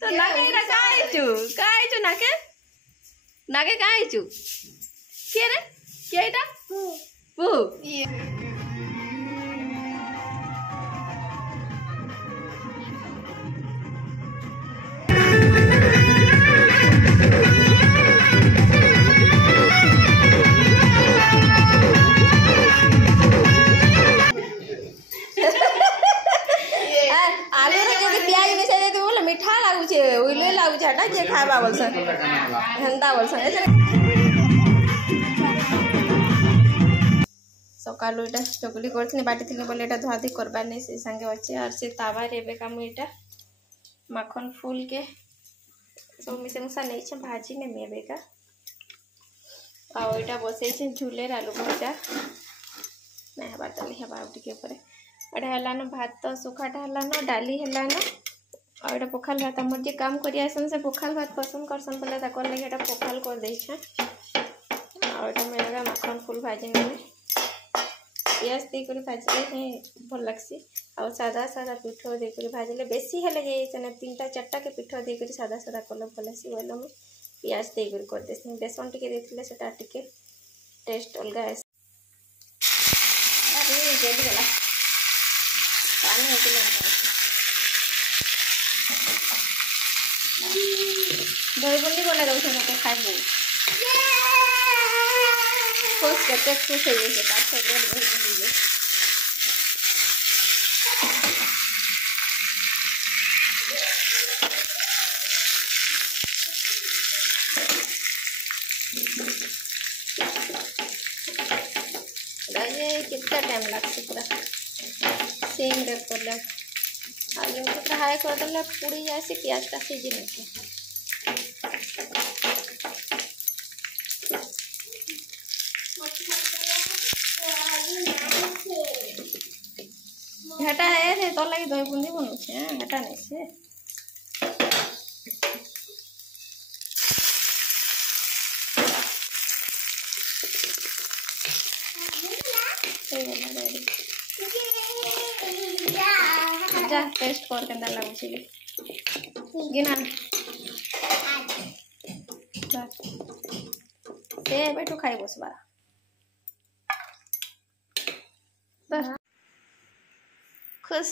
तो नाके इरा काइचु नाके नाके काइचु के रे के इटा पु जे खाबा बोलसन हेंदा बोलसन सकालू एटा चकली करथिनी बाटी थिनी बोले एटा धुआधी करबार नै से संगे अछि और से तावा रे बेका मु एटा माखन फूल के सब मिसे मुसा नै छ भाजी ने मे बेका आ एटा बसै छ झुले आलू भजा नै हबा तली हबा उठी के ऊपर एटा हला न भात सुखाटा हला न डाली हला न और पोखाल भात आम जे काम करी आसन से पोखाल भात पसंद करसन बोले ताकर लगे एटा पोखाल कर दै छ और एटा मेरा माखन फूल भाजी ने पियाज दे कर भाजले हे भल लागसी और सादा सादा पिठो दे कर भाजले बेसी हेले जे चने 3टा 4टा के पिठो दे कर सादा सादा कलर भलसी बोले हम पियाज दे कर देसी बेसन टिके देथिले सेटा टिके टेस्ट अलगा है अरे जल्दी गला पानी होतिले दही बंदी बना दो से खाइबो खुश करते खुश हो जैसे बात से दही बंदी दही कितना टाइम लगता पूरा सेम रे कर ले आज कितना हाई कर देले पूरी जैसे प्याज का सीजन है घाटा है रे तो लगी दही बूंदी बनू छे घाटा नहीं से जा टेस्ट कर केंदा लागु छी गिना ते बैठो खाई बस बारा खुश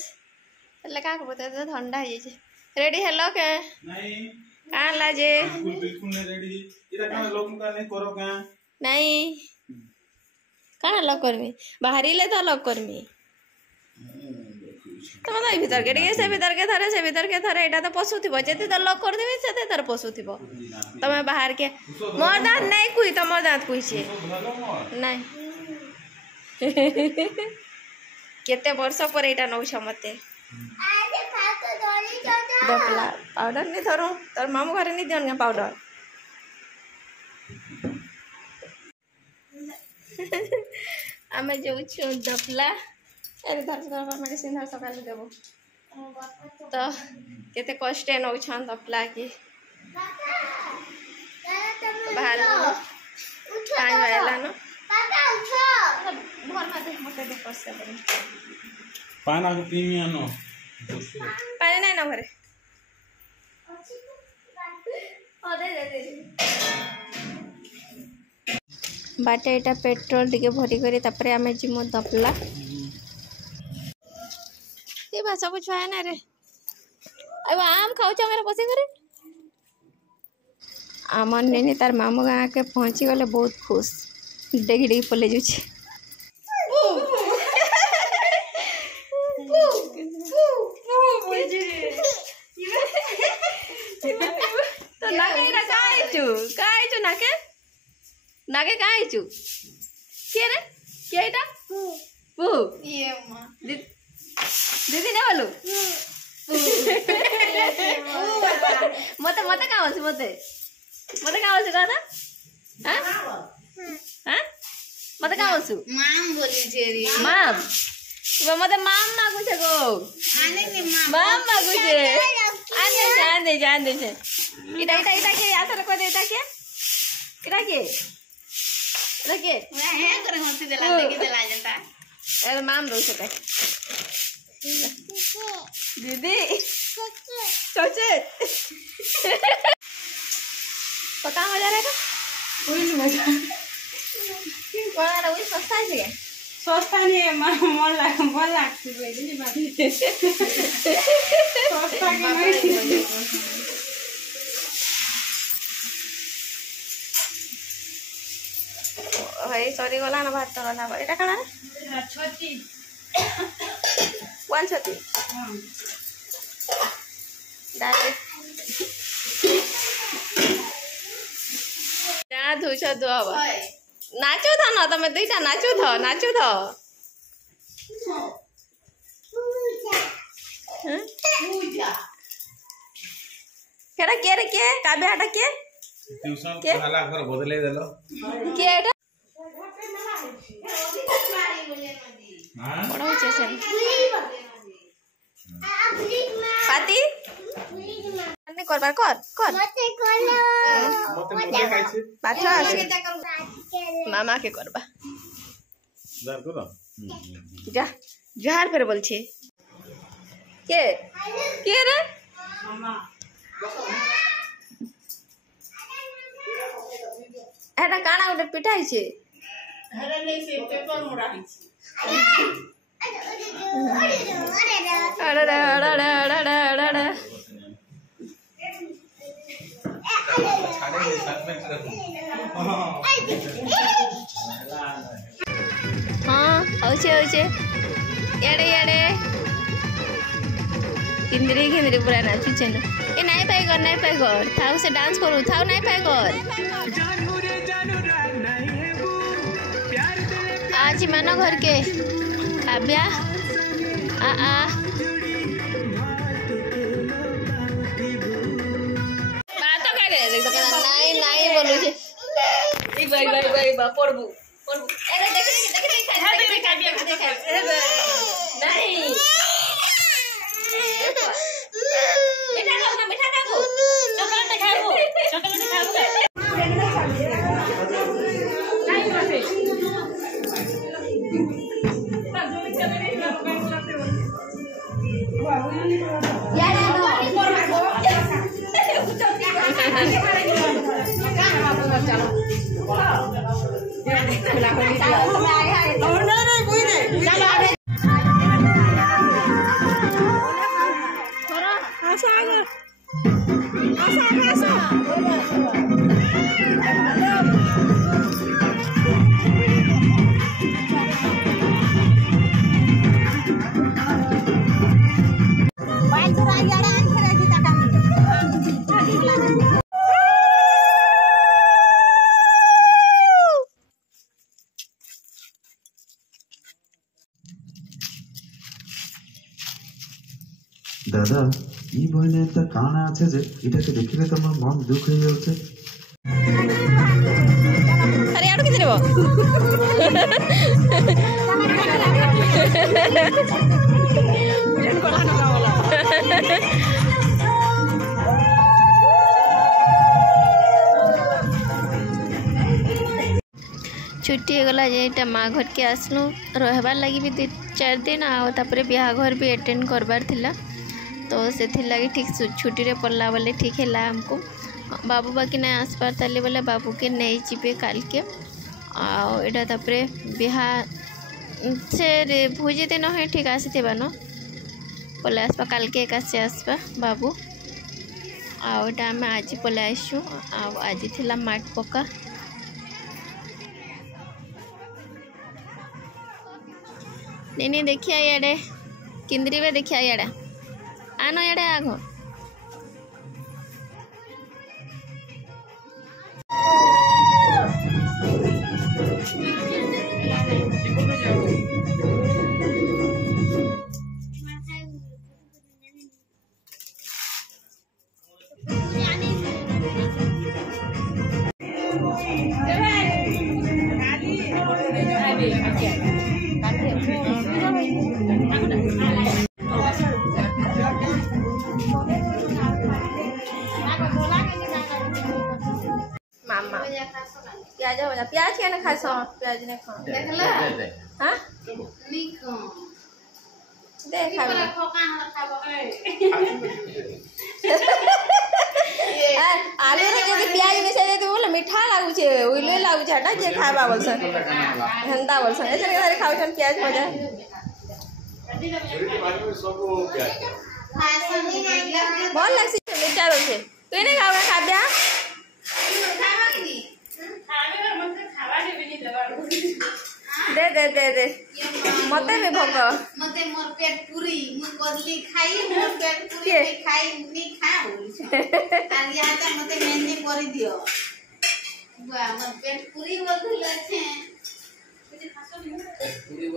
लगा के बता दे ठंडा है जे रेडी हेलो के नहीं का लाजे बिल्कुल नहीं रेडी इरा का लोग का नहीं करो का नहीं का लॉक करमी बाहरी ले तो लॉक करमी तो मतलब भीतर के भीतर के थरे एटा तो पशु थिबो जेते तो लॉक कर देबे सेते तर पशु थिबो तमे बाहर के मोर दांत नहीं कुई तमर दांत कुई छे नहीं केते वर्ष पर एटा नौ छ मते बपला पाउडर नहीं धरो तोर मामू घरे नहीं दियन पाउडर आमे जो छु दपला अरे धर मेडिसिन धर सकाल देबो तो केते कष्ट नौ छन दपला की बाहर पानी वाला न पापा उठो घर में देख मते देख कष्ट बनी पाना को पीमी आनो पानी नहीं ना घरे ओ दे बाटे एटा पेट्रोल टिके भरी करी तापरे आमे जिमो दपला ये भाषा को छुआ ना रे अब आम खाऊ मेरे बसी करे आम नेने तार मामू गाँ के पहुँची गले बहुत खुश डेगी डेगी पले जुछे तो नाके इरा काइचु नाके नाके काइचु के रे के इटा पु ये मां दीदी ने बोलू मते मते का होसी मते का होसी कहता हां हां मते का होसु माम बोली जेरी माम वो मते माम मागु छे गो आने ने माम मागु छे आने जान दे छे इटा के आसर को दे इटा के मैं है करे होसी दिला दे के दिला जनता अरे माम रो से दीदी सोचे पता मजा रहेगा कोई नहीं मजा कौन आ रहा है सस्ता है क्या सस्ता नहीं है मन लागती है नहीं बात सस्ता के नहीं भाई सॉरी गला ना भात रंधा पर एटा काना छती वन छती डाले ना धुछ दुआबा नाचो था ना तमे दुईटा नाचो था केड़ा के रे के काबे आटा के ट्यूशन हला घर बदले देलो के आटा बड़ा होचे से पाती अन्ने करबार कर मते मुले खाइছে पाछा मामा के करबा दार करो जा जोहार पर बोलछे के रे मामा एटा काना उठे पिटाई छे हरे नहीं से पेपर मुड़ा है अरे हाँ औचे याडे किंदरी पूरा नाचु चलो ए नहीं पाई कर थाउ से डांस करू थाउ नहीं पाई कर आज मानो घर के आब्या आ बात तो करे देख तो नहीं बोलू छे ई भाई बा पड़बू अरे देख नहीं मीठा खाबो चॉकलेट खाबो नहीं बसे दादा ई बहने एत काना আছে যে এটাকে দেখিলে তোমার মন দুঃখ হয়ে যাচ্ছে अरे यार कितने वो छुट्टी गला जेटा माँ घर के आसलु रहबार लगी भी 2-4 दिन आउे बिहा घर भी अटेंड करबार थिला तो से लगी ठीक छुट्टी रे पड़ला बोले ठीक है हमको बाबू बाकी नहीं आस पार ताले बोले बाबू के नहीं जीवे काल के आटा तापरे बिहा से भोजी दिन है ठीक आसीबा न पले आसपा काल के एकासे आसपा बाबू आटा आम आज पले आसु आज थिला माट पका नहीं देखिया इे किंद्री वे देखिया इे आनो इे आग प्याज भजा प्याज क्या ना खाए सो प्याज ने खा देखला हां निको दे खा पर खोका हमरा खाबो आलू रे जदी प्याज मिसे दे बोले मीठा लागु छे ओइले लागु छे हटा जे खाबा बोलसन हंदा बोलसन ऐसे करे खाउ छन प्याज भजा बोल लगसी मिर्चा रोचे तू नहीं खाओगा खाद्या दे दे दे दे मते भी भोग मते मोर पेट पूरी मु कदली खाई मोर पेट पूरी खाई नी खाऊ आर याता मते मेने करी दियो बा मोर पेट पूरी बोलले छे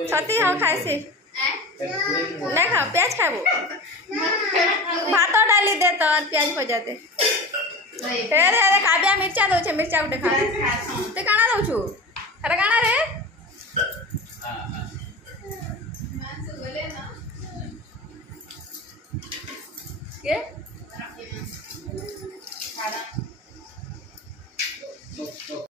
छती हो खाइसी नहीं खाओ प्याज खाबो भात डाली दे तो और प्याज भजा दे तेरे अरे काबिया मिर्चा दो छे मिर्चा उठे खा ते काना दउ छु अरे काना रे के